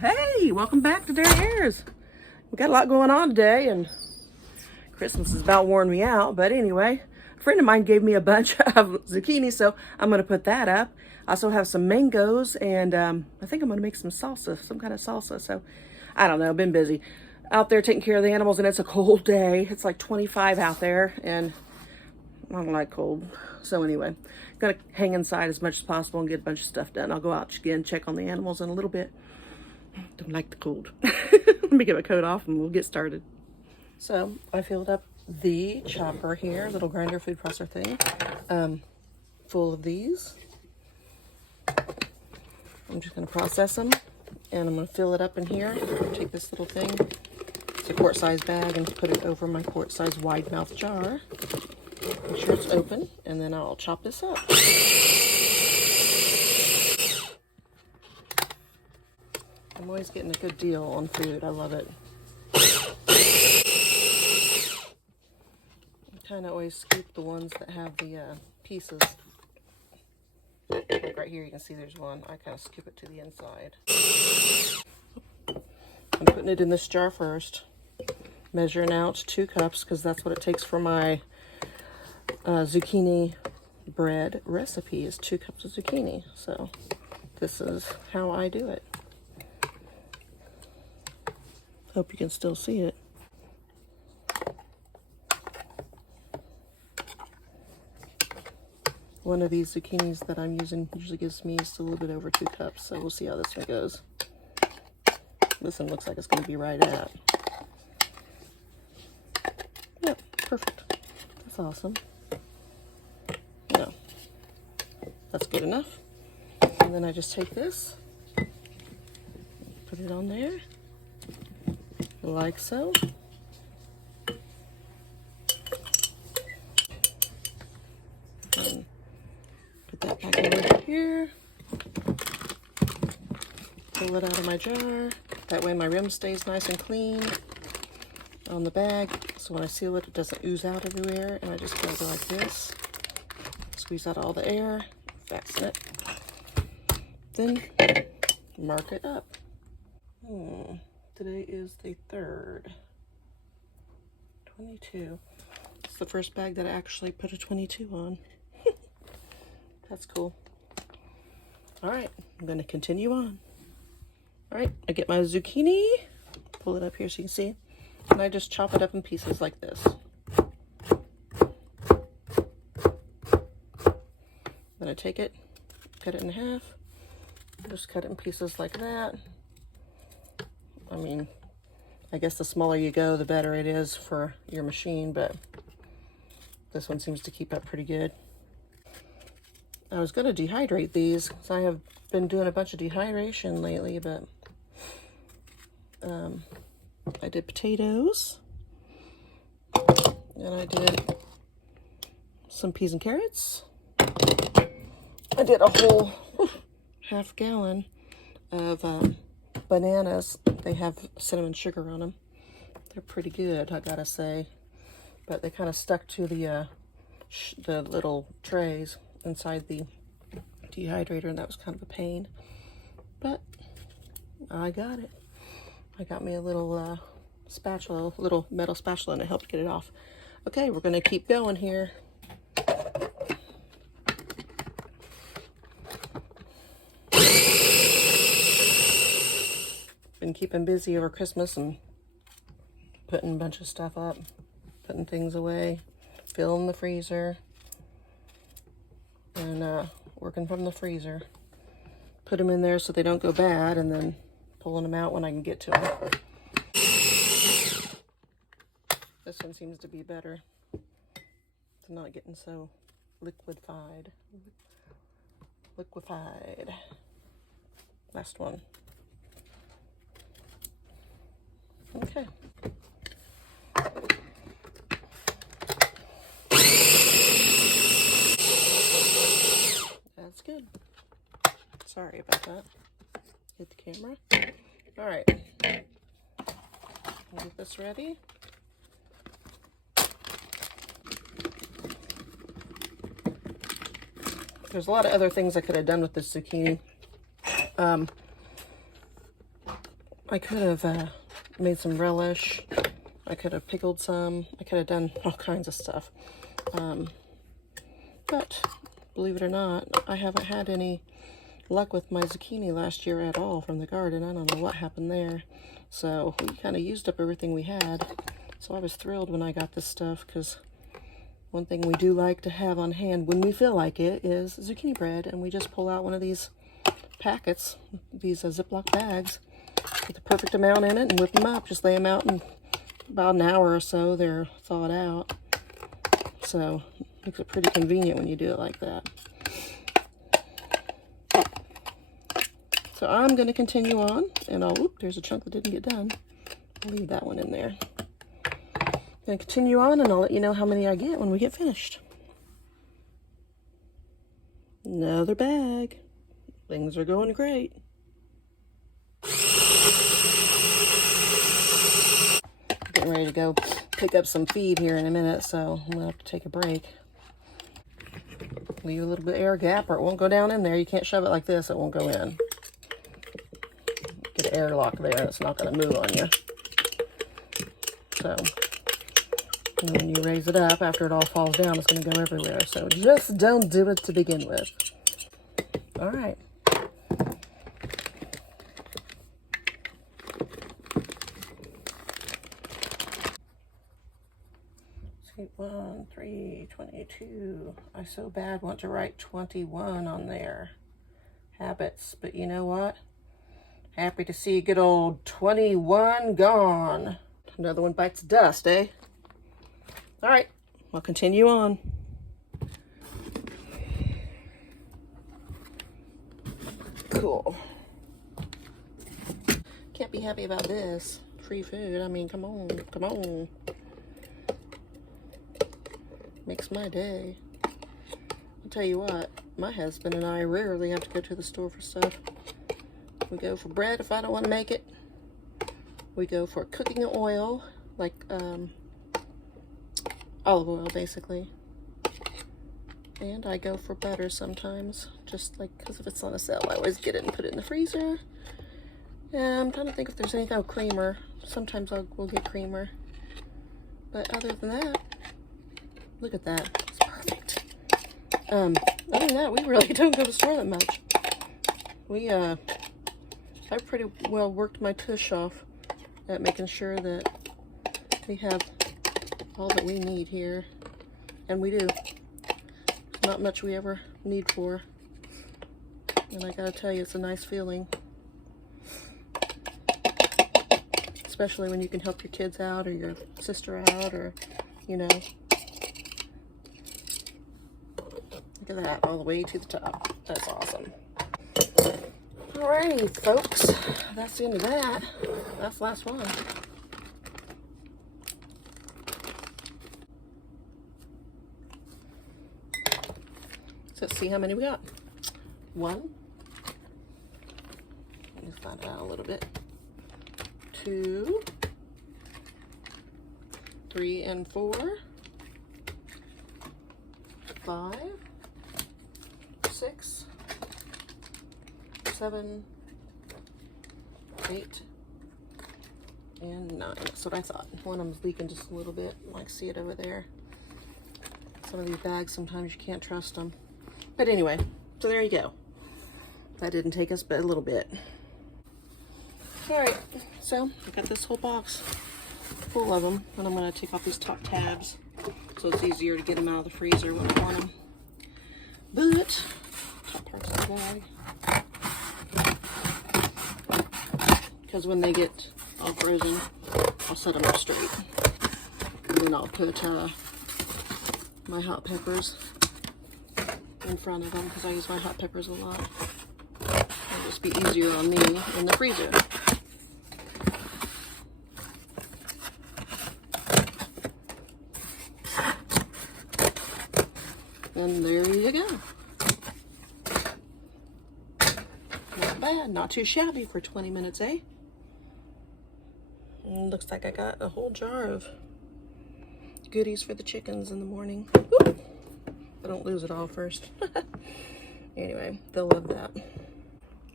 Hey, welcome back to Dairyayres. We got a lot going on today, and Christmas is about worn me out. But anyway, a friend of mine gave me a bunch of zucchini, so I'm going to put that up. I also have some mangoes, and I think I'm going to make some salsa, some kind of salsa. So I don't know, been busy out there taking care of the animals, and it's a cold day. It's like 25 out there, and I don't like cold. So anyway, gonna hang inside as much as possible and get a bunch of stuff done. I'll go out again, check on the animals in a little bit. Don't like the cold. Let me get my coat off and we'll get started. So I filled up the chopper here, little grinder food processor thing, full of these. I'm just gonna process them, and I'm gonna fill it up in here. Take this little thing, it's a quart size bag, and put it over my quart size wide mouth jar. Make sure it's open, and then I'll chop this up. I'm always getting a good deal on food. I love it. I kind of always scoop the ones that have the pieces. Like right here, you can see there's one. I kind of scoop it to the inside. I'm putting it in this jar first. Measuring out 2 cups because that's what it takes for my zucchini bread recipe, is 2 cups of zucchini. So this is how I do it. Hope you can still see it. One of these zucchinis that I'm using usually gives me just a little bit over 2 cups, so we'll see how this one goes. This one looks like it's going to be right at. Yep, perfect. That's awesome. No, that's good enough. And then I just take this, put it on there. Like so. And put that back over here. Pull it out of my jar. That way my rim stays nice and clean on the bag. So when I seal it, it doesn't ooze out everywhere. And I just go like this. Squeeze out all the air. Fasten it. Then mark it up. Today is the 3rd. 22. It's the first bag that I actually put a 22 on. That's cool. Alright, I'm going to continue on. Alright, I get my zucchini. Pull it up here so you can see. And I just chop it up in pieces like this. Then I take it, cut it in half. Just cut it in pieces like that. I mean, I guess the smaller you go, the better it is for your machine, but this one seems to keep up pretty good. I was going to dehydrate these because I have been doing a bunch of dehydration lately, but I did potatoes, and I did some peas and carrots. I did a whole half gallon of bananas. They have cinnamon sugar on them. They're pretty good, I gotta say. But they kind of stuck to the little trays inside the dehydrator, and that was kind of a pain. But I got it. I got me a little spatula, little metal spatula, and it helped get it off. Okay, we're gonna keep going here. Been keeping busy over Christmas and putting a bunch of stuff up, putting things away, filling the freezer, and working from the freezer. Put them in there so they don't go bad, and then pulling them out when I can get to them. This one seems to be better. It's not getting so liquefied. Last one. Okay. That's good. Sorry about that. Hit the camera. All right. I'll get this ready. There's a lot of other things I could have done with this zucchini. I could have made some relish. I could have pickled some. I could have done all kinds of stuff. But believe it or not, I haven't had any luck with my zucchini last year at all from the garden. I don't know what happened there. So we kind of used up everything we had. So I was thrilled when I got this stuff, because one thing we do like to have on hand when we feel like it is zucchini bread. And we just pull out one of these packets, these Ziploc bags, with the perfect amount in it and whip them up. Just lay them out in about an hour or so. They're thawed out. So it makes it pretty convenient when you do it like that. So I'm going to continue on, and there's a chunk that didn't get done. I'll leave that one in there. I'm going to continue on, and I'll let you know how many I get when we get finished. Another bag. Things are going great. Getting ready to go pick up some feed here in a minute, so I'm going to have to take a break. Leave a little bit of air gap or it won't go down in there. You can't shove it like this, it won't go in. Get an airlock there, it's not going to move on you. So, and when you raise it up, after it all falls down, it's going to go everywhere. So just don't do it to begin with. All right. Let's see, 1, 3, 22. I so bad want to write 21 on there. Habits, but you know what? Happy to see good old 21 gone. Another one bites dust, eh? All right, I'll continue on. Cool. Can't be happy about this. Free food, I mean, come on, come on. Makes my day. I'll tell you what, my husband and I rarely have to go to the store for stuff. We go for bread if I don't want to make it. We go for cooking oil, like olive oil basically. And I go for butter sometimes, just like because if it's on a sale, I always get it and put it in the freezer. And I'm trying to think if there's anything, creamer. Sometimes we'll get creamer. But other than that, look at that, it's perfect. Other than that, we really don't go to the store that much. I've pretty well worked my tush off at making sure that we have all that we need here. And we do. Not much we ever need for. And I gotta tell you, it's a nice feeling. Especially when you can help your kids out or your sister out or, you know. Look at that, all the way to the top. That's awesome. Alrighty, folks, that's the end of that. That's the last one. So let's see how many we got. 1. Let me find out a little bit. 2, 3 and 4, 5, 6, 7, 8, and 9. That's what I thought. One of them's leaking just a little bit. I can see it over there. Some of these bags, sometimes you can't trust them. But anyway, so there you go. That didn't take us but a little bit. Alright, so I got this whole box full of them, and I'm going to take off these top tabs so it's easier to get them out of the freezer when I want them. But, top parts of the bag. Because when they get all frozen, I'll set them up straight. And then I'll put my hot peppers in front of them because I use my hot peppers a lot. It'll just be easier on me in the freezer. And there you go. Not bad, not too shabby for 20 minutes, eh? And looks like I got a whole jar of goodies for the chickens in the morning. Ooh, I don't lose it all first. Anyway, they'll love that.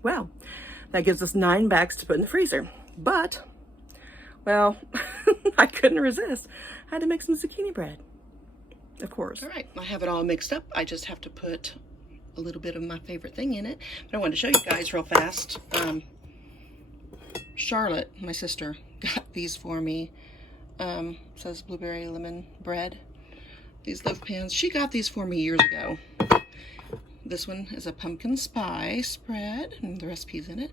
Well, that gives us 9 bags to put in the freezer. But, well, I couldn't resist. I had to make some zucchini bread, of course. All right, I have it all mixed up. I just have to put a little bit of my favorite thing in it. But I wanted to show you guys real fast. Charlotte, my sister, got these for me. Says blueberry lemon bread. These loaf pans. She got these for me years ago. This one is a pumpkin spice bread, and the recipe's in it.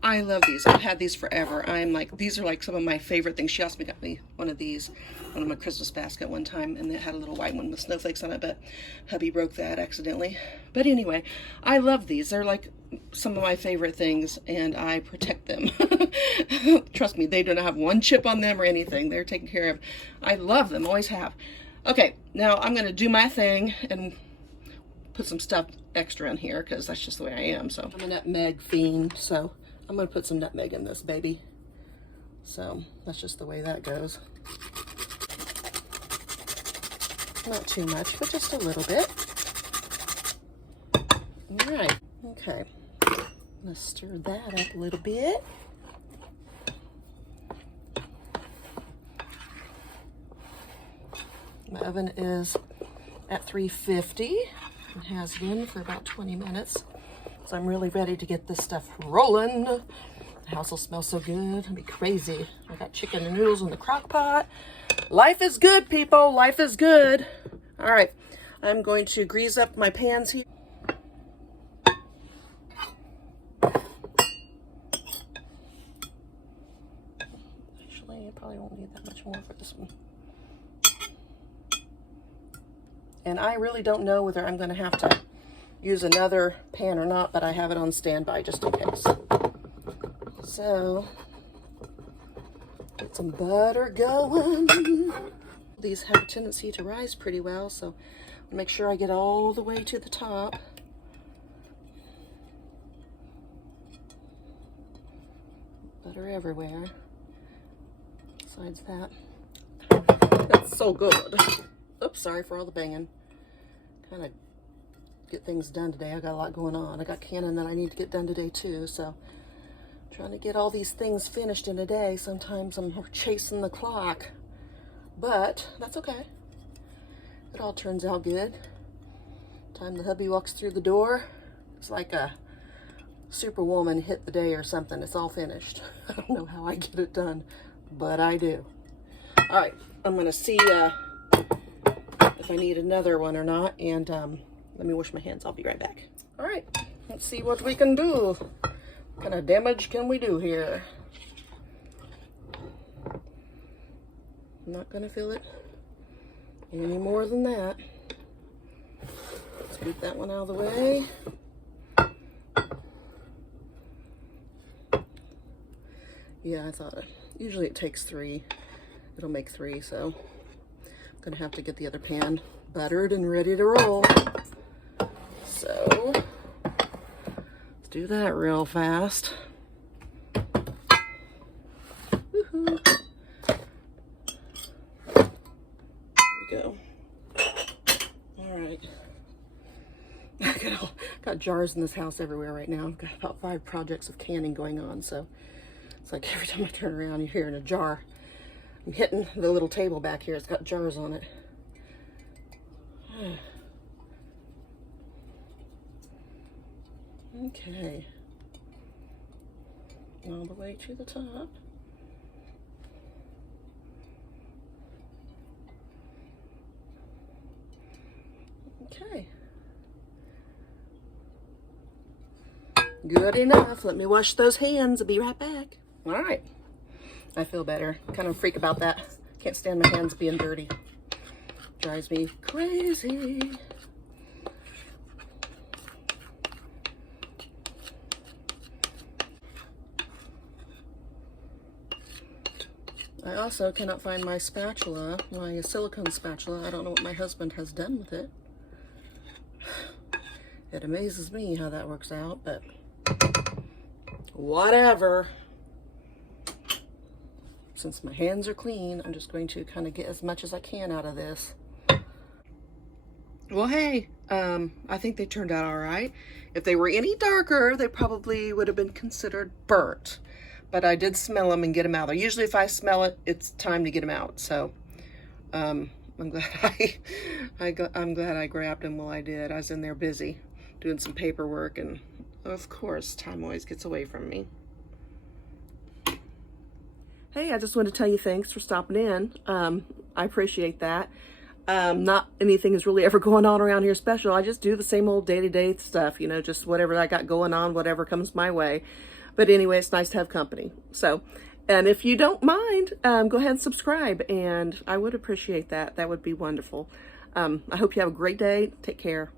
I love these. I've had these forever. I'm like, these are like some of my favorite things. She also got me one of these, one of my Christmas basket one time, and it had a little white one with snowflakes on it, but hubby broke that accidentally. But anyway, I love these. They're like some of my favorite things, and I protect them. Trust me, they don't have one chip on them or anything. They're taken care of. I love them, always have. Okay, now I'm going to do my thing and put some stuff extra in here because that's just the way I am. So I'm a nutmeg fiend, so I'm going to put some nutmeg in this baby. So that's just the way that goes. Not too much, but just a little bit. All right. Okay. Let's stir that up a little bit. My oven is at 350 and has been for about 20 minutes. So I'm really ready to get this stuff rolling. The house will smell so good. It'll be crazy. I got chicken and noodles in the crock pot. Life is good, people. Life is good. All right. I'm going to grease up my pans here. Actually, I probably won't need that much more for this one. And I really don't know whether I'm going to have to use another pan or not, but I have it on standby just in case. So, get some butter going. These have a tendency to rise pretty well, so make sure I get all the way to the top. Butter everywhere. Besides that, that's so good. Oops, sorry for all the banging. Kind of get things done today. I got a lot going on. I got canning that I need to get done today too, so trying to get all these things finished in a day. Sometimes I'm chasing the clock, but that's okay. It all turns out good. Time the hubby walks through the door, it's like a superwoman hit the day or something. It's all finished. I don't know how I get it done, but I do. All right, I'm gonna see if I need another one or not, and let me wash my hands. I'll be right back. All right, let's see what we can do. What kind of damage can we do here? I'm not gonna feel it any more than that. Let's get that one out of the way. Yeah, I thought usually it takes 3. It'll make 3, so I'm gonna have to get the other pan buttered and ready to roll. So let's do that real fast. Woohoo. There we go. All right. I got jars in this house everywhere right now. I've got about 5 projects of canning going on, so it's like every time I turn around, you're hearing a jar. I'm hitting the little table back here. It's got jars on it. Okay. All the way to the top. Okay. Good enough. Let me wash those hands. I'll be right back. All right. I feel better. Kind of a freak about that. Can't stand my hands being dirty. Drives me crazy. I also cannot find my spatula, my silicone spatula. I don't know what my husband has done with it. It amazes me how that works out, but whatever. Since my hands are clean, I'm just going to kind of get as much as I can out of this. Well, hey, I think they turned out all right. If they were any darker, they probably would have been considered burnt. but I did smell them and get them out there. Usually if I smell it, it's time to get them out. So I'm glad I'm glad I grabbed them while I did. I was in there busy doing some paperwork, and of course time always gets away from me. Hey, I just wanted to tell you thanks for stopping in. I appreciate that. Not anything is really ever going on around here special. I just do the same old day-to-day stuff, you know, just whatever I got going on, whatever comes my way. But anyway, it's nice to have company. So, and if you don't mind, go ahead and subscribe, and I would appreciate that. That would be wonderful. I hope you have a great day. Take care.